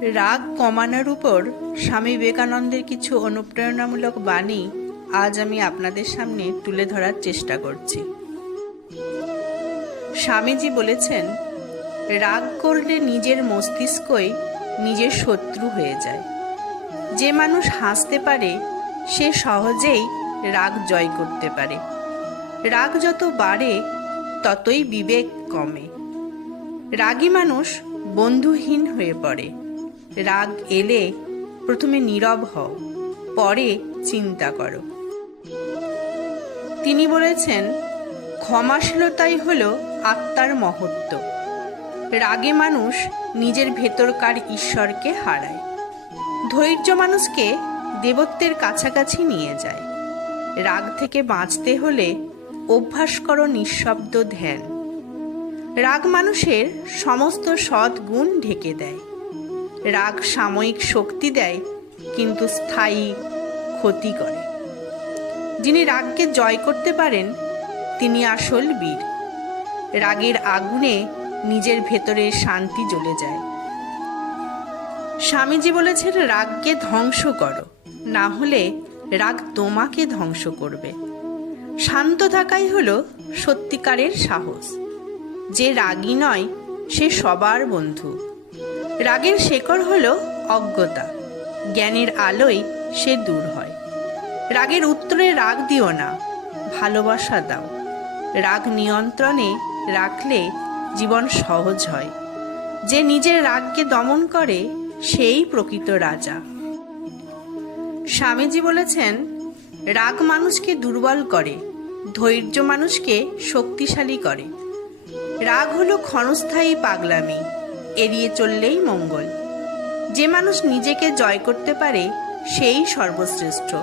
রাগ কমানোর উপর স্বামী বিবেকানন্দের কিছু অনুপ্রেরণামূলক বাণী আজ আমি আপনাদের সামনে তুলে ধরার চেষ্টা করছি। স্বামীজি বলেছেন, রাগ করলে নিজের মস্তিষ্কই নিজের শত্রু হয়ে যায়। যে মানুষ হাসতে পারে সে সহজেই রাগ জয় করতে পারে। রাগ যত বাড়ে ততই বিবেক কমে। রাগী মানুষ বন্ধুহীন হয়ে পড়ে। রাগ এলে প্রথমে নীরব হও, পরে চিন্তা করো। তিনি বলেছেন, ক্ষমাশীলতাই হলো আত্মার মহত্ব। রাগে মানুষ নিজের ভেতরকার ঈশ্বরকে হারায়। ধৈর্য মানুষকে দেবত্বের কাছাকাছি নিয়ে যায়। রাগ থেকে বাঁচতে হলে অভ্যাস করো নিঃশব্দ ধ্যান। রাগ মানুষের সমস্ত সৎ গুণ ঢেকে দেয়। রাগ সাময়িক শক্তি দেয়, কিন্তু স্থায়ী ক্ষতি করে। যিনি রাগকে জয় করতে পারেন তিনি আসল বীর। রাগের আগুনে নিজের ভেতরের শান্তি জ্বলে যায়। স্বামীজি বলেছেন, রাগকে ধ্বংস করো, না হলে রাগ তোমাকে ধ্বংস করবে। শান্ত থাকাই হলো সত্যিকারের সাহস। যে রাগী নয় সে সবার বন্ধু। রাগের শেকড় হলো অজ্ঞতা, জ্ঞানের আলোয় সে দূর হয়। রাগের উত্তরে রাগ দিও না, ভালোবাসা দাও। রাগ নিয়ন্ত্রণে রাখলে জীবন সহজ হয়। যে নিজের রাগকে দমন করে সেই প্রকৃত রাজা। স্বামীজি বলেছেন, রাগ মানুষকে দুর্বল করে, ধৈর্য মানুষকে শক্তিশালী করে। রাগ হলো ক্ষণস্থায়ী পাগলামি, এড়িয়ে চললেই মঙ্গল। যে মানুষ নিজেকে জয় করতে পারে সেই সর্বশ্রেষ্ঠ।